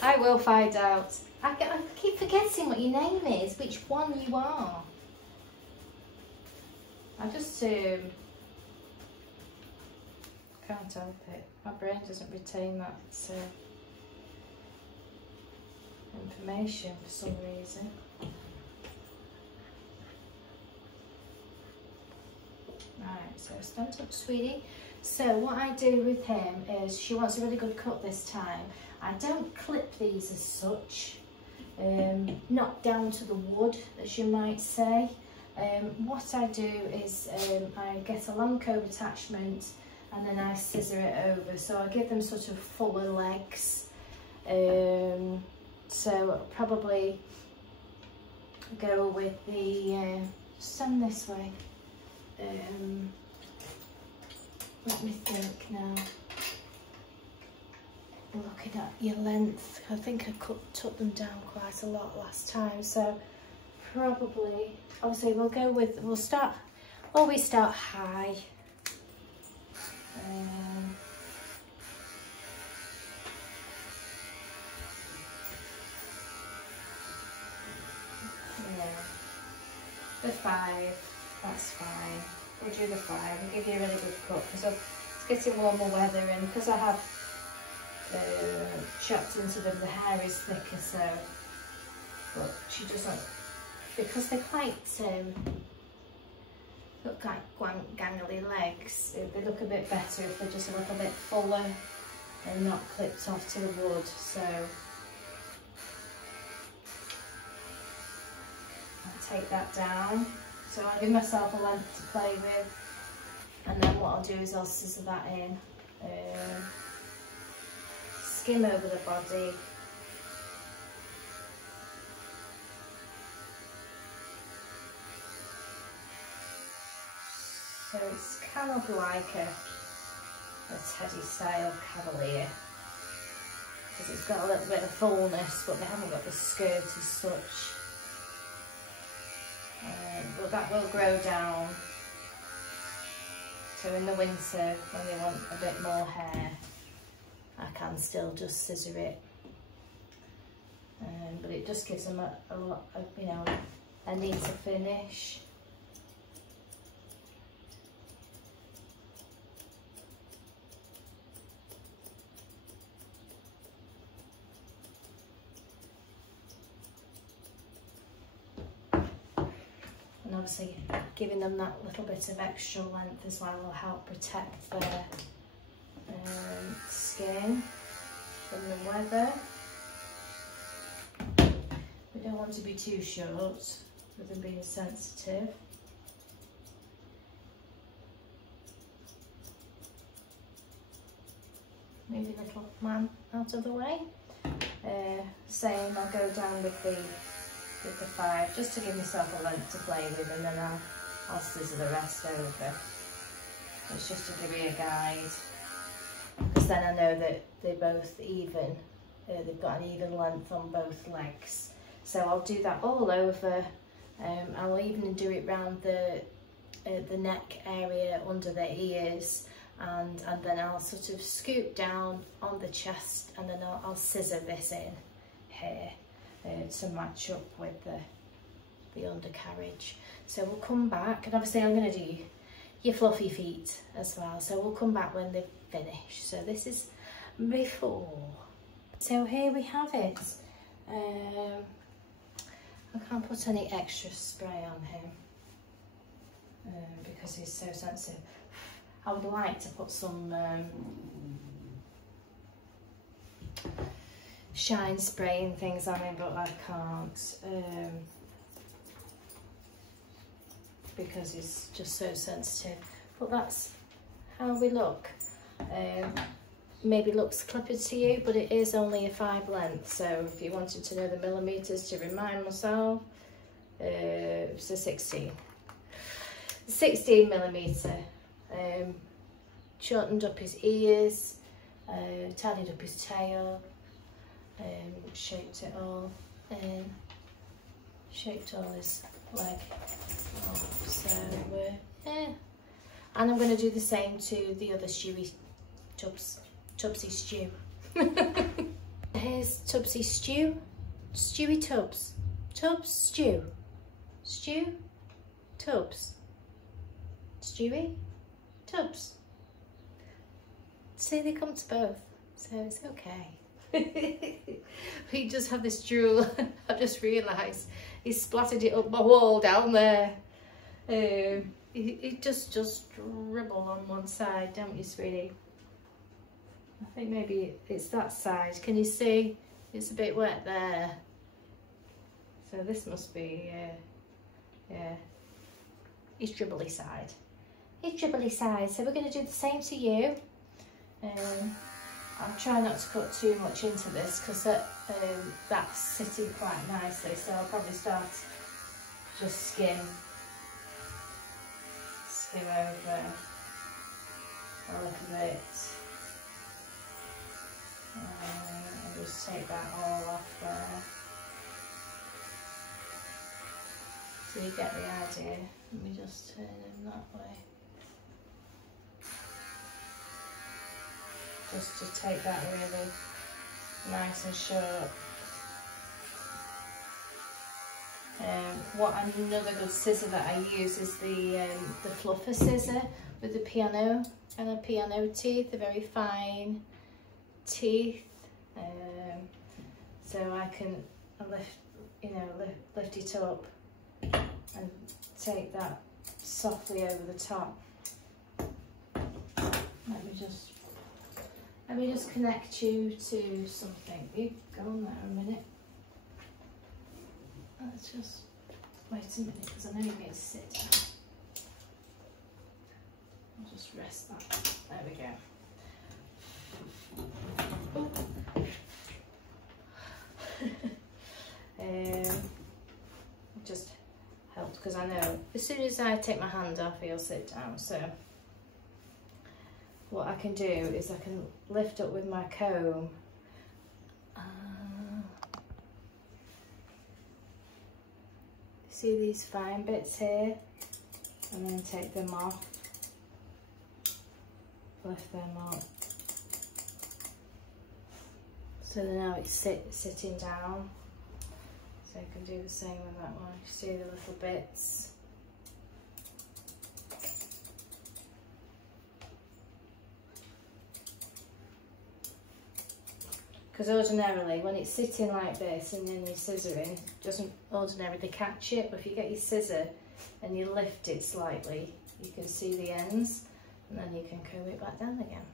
I will find out. I keep forgetting what your name is, which one you are. I just can't help it. My brain doesn't retain that information for some reason. Right, so stand up, sweetie. So what I do with him is, she wants a really good cut this time. I don't clip these as such, not down to the wood, as you might say. What I do is I get a long comb attachment and then I scissor it over. So I give them sort of fuller legs. So I'll probably go with the, stand this way. Let me think now. Looking at your length, I think I took them down quite a lot last time, so probably, obviously we'll start, always start high. Yeah, the 5, that's fine. We'll do the 5 and give you a really good cut, because it's getting warmer weather, and because I have chopped into them, the hair is thicker, so, but she doesn't, because they're quite, look like gangly legs, they look a bit better if they're just a little bit fuller and not clipped off to the wood. So I'll take that down. So I'll give myself a length to play with, and then what I'll do is I'll scissor that in, skim over the body, so it's kind of like a Teddy style cavalier, because it's got a little bit of fullness, but they haven't got the skirt as such. But that will grow down, so in the winter when they want a bit more hair, I can still just scissor it, but it just gives them a lot of, you know, a neater finish. And obviously giving them that little bit of extra length as well will help protect their skin from the weather. We don't want to be too short with them being sensitive. Move your little man out of the way. Same, I'll go down with the 5, just to give myself a length to play with, and then I'll scissor the rest over. It's just to give me a guide, because then I know that they're both even, they've got an even length on both legs. So I'll do that all over. I'll even do it round the neck area, under the ears, and then I'll sort of scoop down on the chest, and then I'll scissor this in here to match up with the undercarriage. So we'll come back, and obviously I'm going to do your fluffy feet as well, so we'll come back when they've finished. So this is before. So here we have it. I can't put any extra spray on him because he's so sensitive. I would like to put some shine spray and things on him, but I can't because he's just so sensitive. But that's how we look. Maybe looks clipped to you, but it is only a 5 length, so if you wanted to know the millimetres to remind myself, it's a 16 millimetre. Shortened up his ears, tidied up his tail, shaped it all in, shaped all his leg off. So yeah, and I'm going to do the same to the other Stewie Tubsy Stew. Here's Tubsy Stew, Stewie Tubbs, Tubbs Stew, Stew Tubbs, Stewie Tubbs. See, they come to both, so it's okay. We just have this drool. I've just realised he splattered it up my wall down there. It just dribble on one side, don't you, sweetie? I think maybe it's that side. Can you see? It's a bit wet there. So this must be, yeah, his dribbly side. His dribbly side. So we're going to do the same to you. I'll try not to cut too much into this because that's sitting quite nicely. So I'll probably start just skim over a little bit. I'll just take that all off there. So you get the idea. Let me just turn him that way. Just to take that really nice and short. Another good scissor that I use is the fluffer scissor with the piano teeth, the very fine teeth. So I can lift it up and take that softly over the top. Let me just connect you to something. You go on there a minute. Let's just wait a minute because I know you need to sit down. I'll just rest that. There we go. It just helps because I know as soon as I take my hand off, he'll sit down. So what I can do is I can lift up with my comb. See these fine bits here, and then take them off, lift them up. So now it's sitting down. So you can do the same with that one. You see the little bits. Because ordinarily, when it's sitting like this and then you're scissoring, it doesn't ordinarily catch it. But if you get your scissor and you lift it slightly, you can see the ends, and then you can comb it back down again.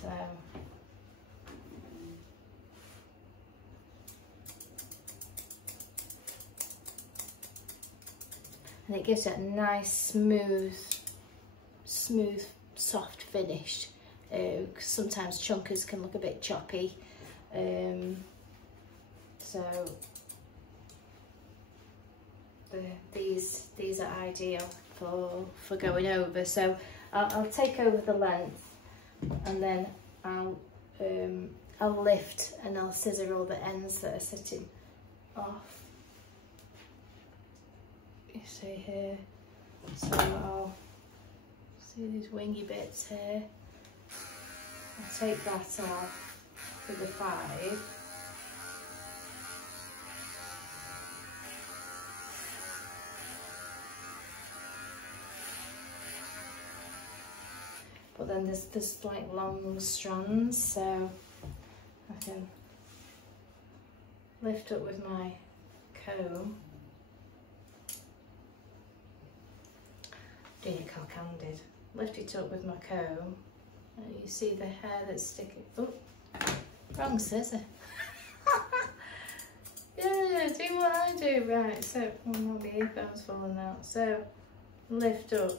So, and it gives it a nice, smooth, soft finish. Because sometimes chunkers can look a bit choppy. So these are ideal for going over. So I'll take over the length, and then I'll lift and I'll scissor all the ends that are sitting off. You see here. So I'll see these wingy bits here. I'll take that off with the 5. But then there's like long strands, so I can lift up with my comb. Do your cock-handed. Lift it up with my comb. And you see the hair that's sticking. Oh, wrong scissor. Yeah, do what I do. Right, so the earphone's falling out. So lift up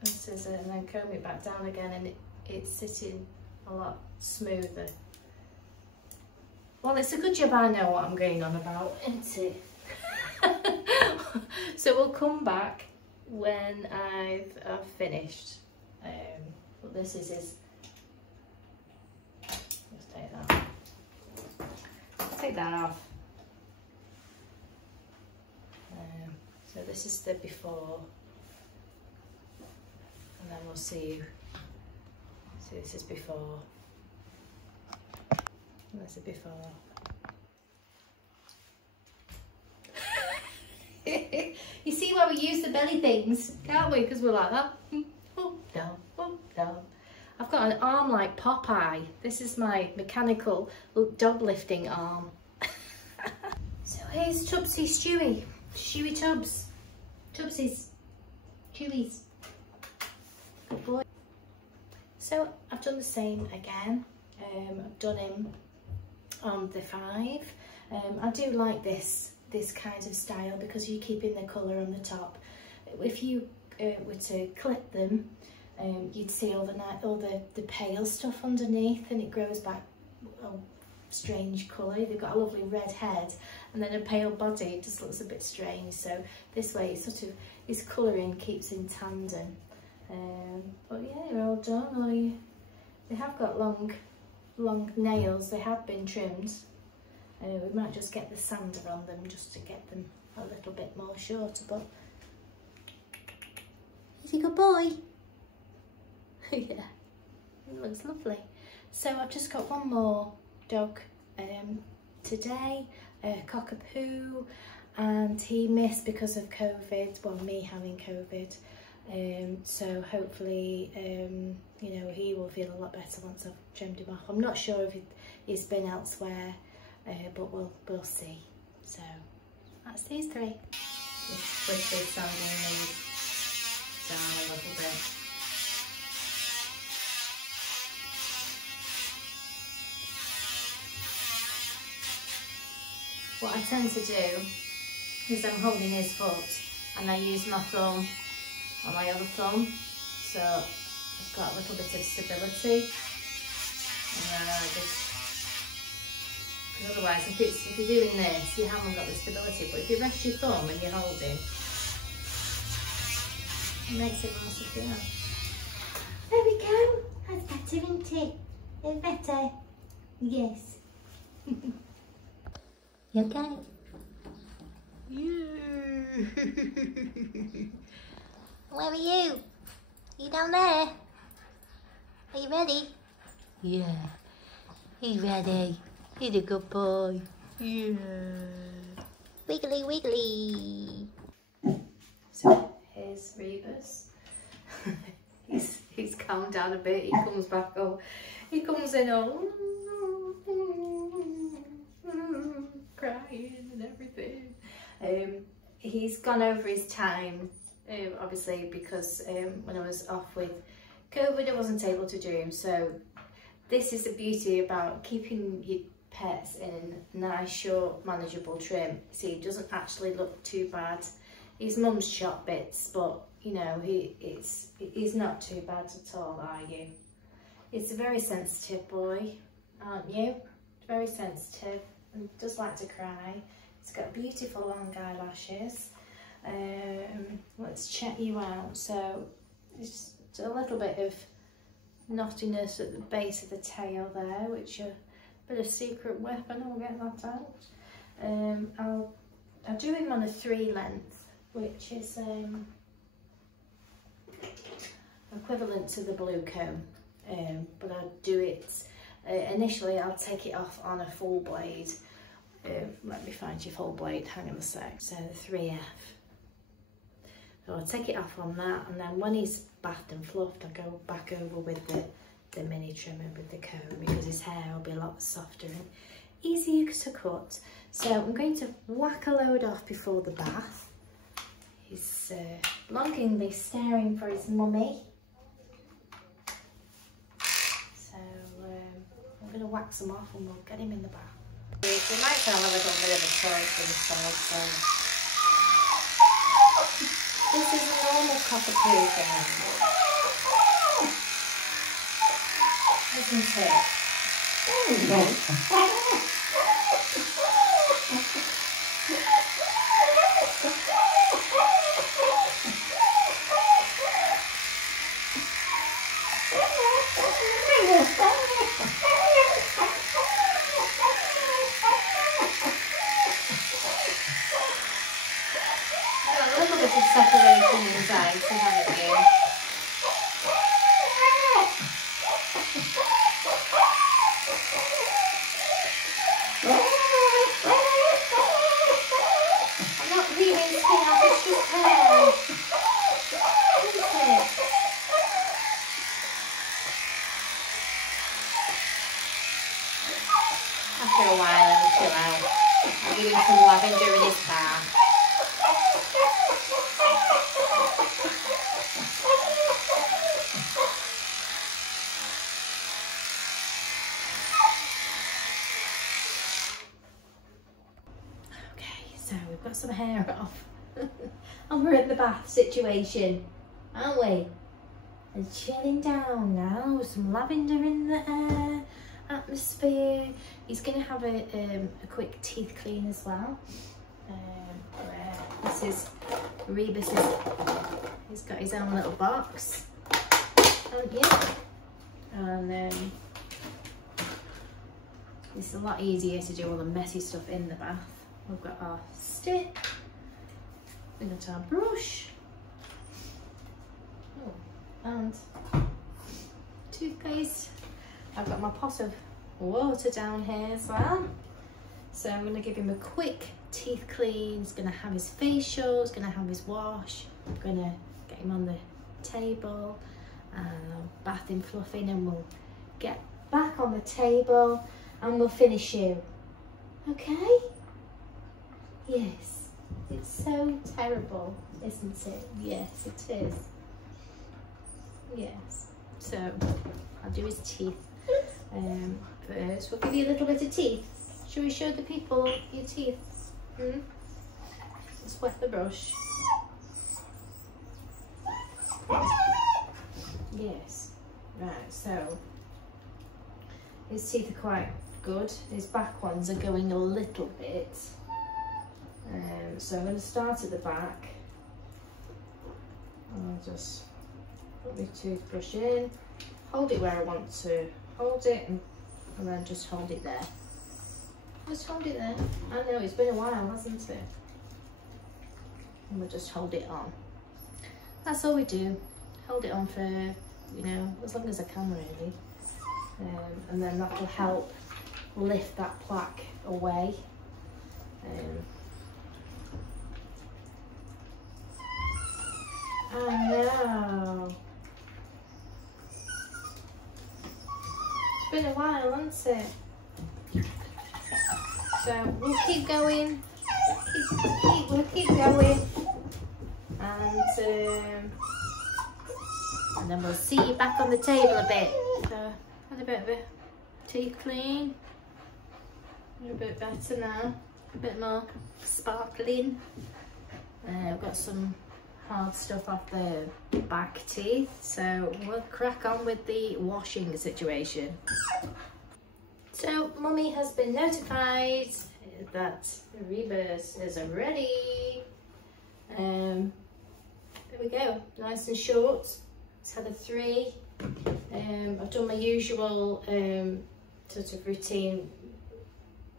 and scissor, and then comb it back down again, and it's sitting a lot smoother. Well, it's a good job I know what I'm going on about, isn't it? So we'll come back when I've finished. But this is his. Let's take that. Take that off. So this is the before, and then we'll see you. So this is before. And that's a before. You see why we use the belly things, can't we? Because we're like that. Oh, down, oh, down. got an arm like Popeye. This is my mechanical dog lifting arm. So here's Tubsy Stewie. Stewie Tubbs. Tubsies. Chewies. Good boy. So I've done the same again. I've done him on the 5. I do like this kind of style because you're keeping the colour on the top. If you were to clip them, you'd see all the pale stuff underneath, and it grows back a strange colour. They've got a lovely red head and then a pale body. It just looks a bit strange. So this way, sort of, his colouring keeps in tandem. But yeah, they're all done. They have got long nails. They have been trimmed. We might just get the sander on them just to get them a little bit more shorter. But he's a good boy. Yeah, it looks lovely. So I've just got one more dog today, Cockapoo, and he missed because of COVID, well, me having COVID. So hopefully, you know, he will feel a lot better once I've trimmed him off. I'm not sure if he's been elsewhere, but we'll see. So that's these 3. Just quickly sanding these down a little bit. What I tend to do is I'm holding his foot and I use my thumb on my other thumb, so I've got a little bit of stability. And then I just, because otherwise if you're doing this, you haven't got the stability. But if you rest your thumb and you're holding, it makes it more secure. There we go. That's better, isn't it? It's better. Yes. You okay? Yeah. Where are you? Are you down there? Are you ready? Yeah. He's ready. He's a good boy. Yeah. Wiggly wiggly. So here's Rebus. he's calmed down a bit. He comes back up. He comes in all crying and everything. He's gone over his time, obviously, because when I was off with COVID, I wasn't able to do him. So this is the beauty about keeping your pets in a nice, short, manageable trim. See, it doesn't actually look too bad. His mum's shot bits, but you know, he's not too bad at all, are you? He's a very sensitive boy, aren't you? Very sensitive and does like to cry. He's got beautiful long eyelashes. Let's check you out. So it's a little bit of knottiness at the base of the tail there, which is a bit of secret weapon. I'll get that out. I'll do him on a 3 length, which is equivalent to the blue comb, but I'll do it initially. I'll take it off on a full blade. Let me find your full blade, hang on a sec. So the 3F. So I'll take it off on that, and then when he's bathed and fluffed, I'll go back over with the mini trimmer with the comb, because his hair will be a lot softer and easier to cut. So I'm going to whack a load off before the bath. He's longingly staring for his mummy. So I'm going to whack some off and we'll get him in the bath. We might have a little bit of a choice for the side, so this is a normal cockapoo thing, isn't it? There we go. Separating inside, so haven't you? for a while and chill out. I'll give him some lavender in his bath. Okay, so we've got some hair off. And we're at the bath situation, aren't we? And chilling down now with some lavender in the air, atmosphere. He's going to have a quick teeth clean as well. This is Rebus's, he's got his own little box, haven't you? And it's a lot easier to do all the messy stuff in the bath. We've got our stick, we've got our brush, and toothpaste. I've got my pot of water down here as well. So I'm going to give him a quick teeth clean. He's going to have his facial, he's going to have his wash. I'm going to get him on the table and I'll bath him fluffing, and we'll get back on the table and we'll finish you. Okay? Yes. It's so terrible, isn't it? Yes, it is. Yes. So I'll do his teeth first. We'll give you a little bit of teeth. Shall we show the people your teeth? Just wet the brush. Yes. Right, so his teeth are quite good. His back ones are going a little bit. So I'm going to start at the back. I'll just put my toothbrush in, hold it where I want to hold it, and then just hold it there. Just hold it there. I know, it's been a while, hasn't it? And we'll just hold it on. That's all we do. Hold it on for, you know, as long as I can really. And then that will help lift that plaque away. I know. It's been a while, hasn't it? So we'll keep going. We'll keep going. And then we'll see you back on the table a bit. So had a bit of a teeth clean. A bit better now. A bit more sparkling. I've got some hard stuff off the back teeth, so we'll crack on with the washing situation. So Mummy has been notified that Rebus is ready. There we go, nice and short. It's had a 3. I've done my usual sort of routine,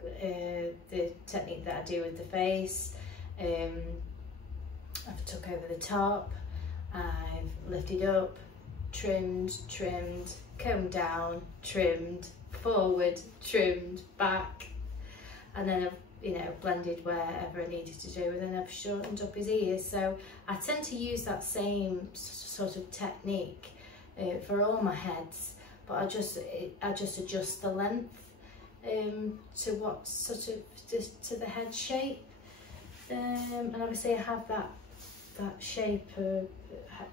the technique that I do with the face. I've took over the top, I've lifted up, trimmed, combed down, trimmed, forward, trimmed, back, and then I've, you know, blended wherever I needed to do, and then I've shortened up his ears. So I tend to use that same sort of technique for all my heads, but I just adjust the length to what sort of to the head shape, and obviously I have that shape of,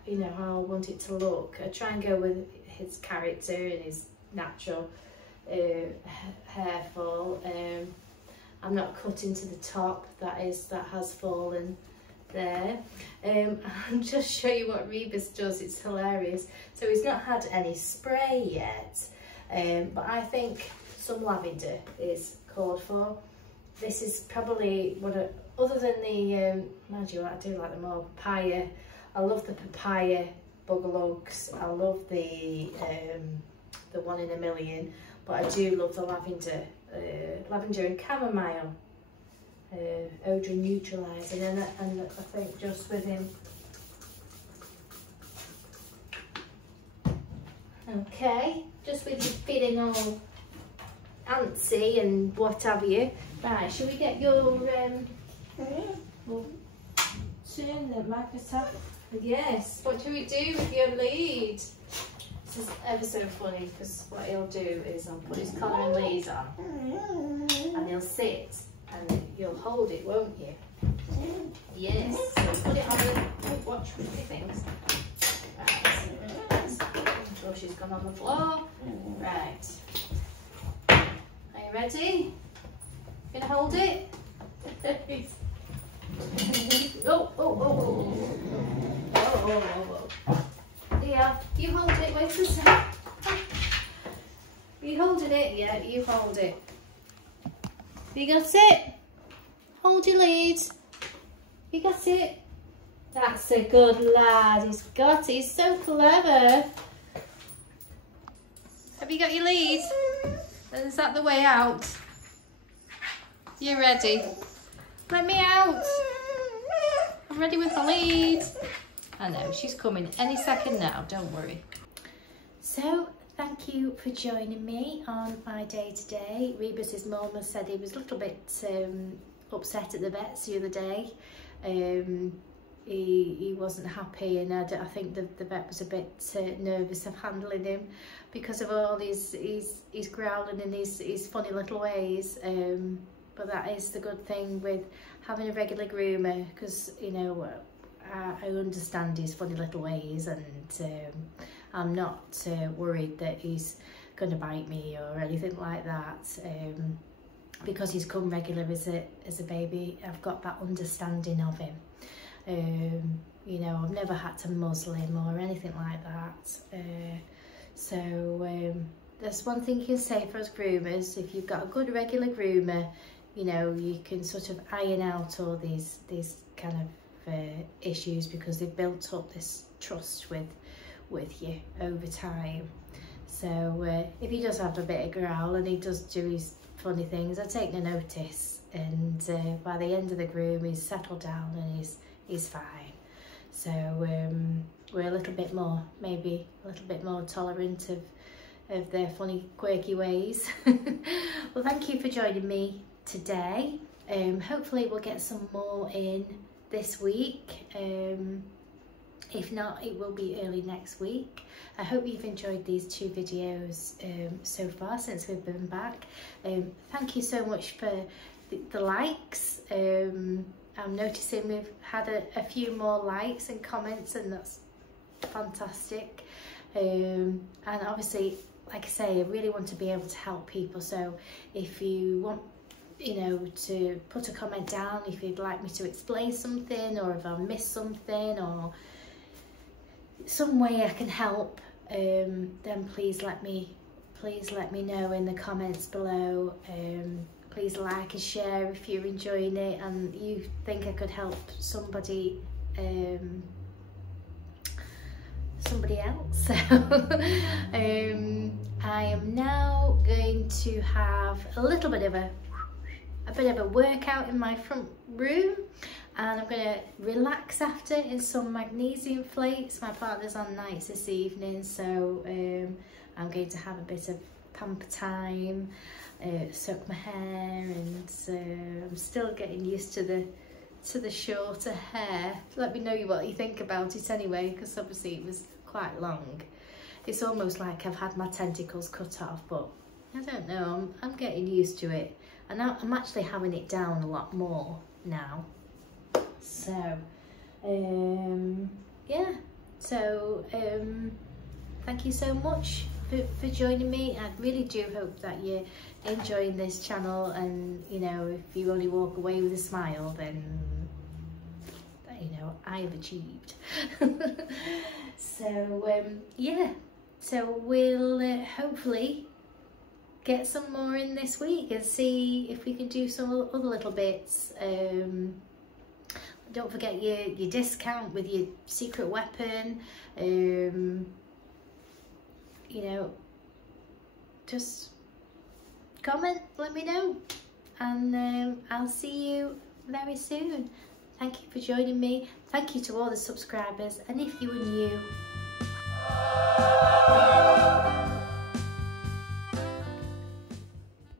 you know, how I want it to look. I try and go with his character and his natural hair fall. I'm not cutting to the top, that has fallen there. I'll just show you what Rebus does, it's hilarious. So he's not had any spray yet, but I think some lavender is called for. This is probably what other than the, mind you, I do like them all. Papaya, I love the papaya bugalogs. I love the 1 in a million, but I do love the lavender, lavender and chamomile, odour neutralising, and I think just with him. Okay, just with you feeling all antsy and what have you. Right, shall we get your we'll turn the Microsoft. Yes, what do we do with your lead? This is ever so funny because what he'll do is I'll put his collar and leads on and he'll sit and you'll hold it, won't you? Yes. So put it on the... Oh, watch what he thinks. Right. Oh, she's gone on the floor. Right. Are you ready? Gonna hold it? Oh, oh, oh, oh. Oh, oh, oh, oh. Yeah, you hold it, wait a sec. You holding it? Yeah, you hold it. You got it? Hold your lead. You got it? That's a good lad. He's got it. He's so clever. Have you got your lead? Is that the way out? You ready? Let me out. I'm ready with the lead. I know, she's coming any second now, don't worry. So, thank you for joining me on my day today. Rebus's mum has said he was a little bit upset at the vets the other day. He wasn't happy, and I think the vet was a bit nervous of handling him because of all his growling and his funny little ways. But that is the good thing with having a regular groomer, because, you know, I understand his funny little ways, and I'm not worried that he's going to bite me or anything like that. Because he's come regular as a baby, I've got that understanding of him. You know, I've never had to muzzle him or anything like that. So there's one thing you can say for us groomers: if you've got a good regular groomer, you know, you can sort of iron out all these kind of issues, because they've built up this trust with you over time. So if he does have a bit of growl and he does do his funny things, I take no notice, and by the end of the groom he's settled down and he's fine. So we're a little bit more, maybe a little bit more tolerant of their funny quirky ways. Well, thank you for joining me today. Hopefully we'll get some more in this week. If not, it will be early next week. I hope you've enjoyed these 2 videos so far since we've been back. Thank you so much for the likes. I'm noticing we've had a few more likes and comments, and that's fantastic. And obviously, like I say, I really want to be able to help people. So if you want, you know, to put a comment down if you'd like me to explain something, or if I missed something, or some way I can help, then please let me know in the comments below. Please like and share if you're enjoying it and you think I could help somebody else. So I am now going to have a little bit of a workout in my front room, and I'm going to relax after in some magnesium flakes. My partner's on nights this evening, so I'm going to have a bit of pamper time, soak my hair, and I'm still getting used to the shorter hair. Let me know what you think about it anyway, because obviously it was quite long. It's almost like I've had my tentacles cut off, but I don't know, I'm getting used to it. And now I'm actually having it down a lot more now. So, yeah. So, thank you so much for joining me. I really do hope that you're enjoying this channel, and, you know, if you only walk away with a smile, then, you know, I have achieved. So, yeah. So we'll hopefully get some more in this week and see if we can do some other little bits. Don't forget your discount with your secret weapon. You know, just comment, let me know, and I'll see you very soon. Thank you for joining me. Thank you to all the subscribers, and if you were new,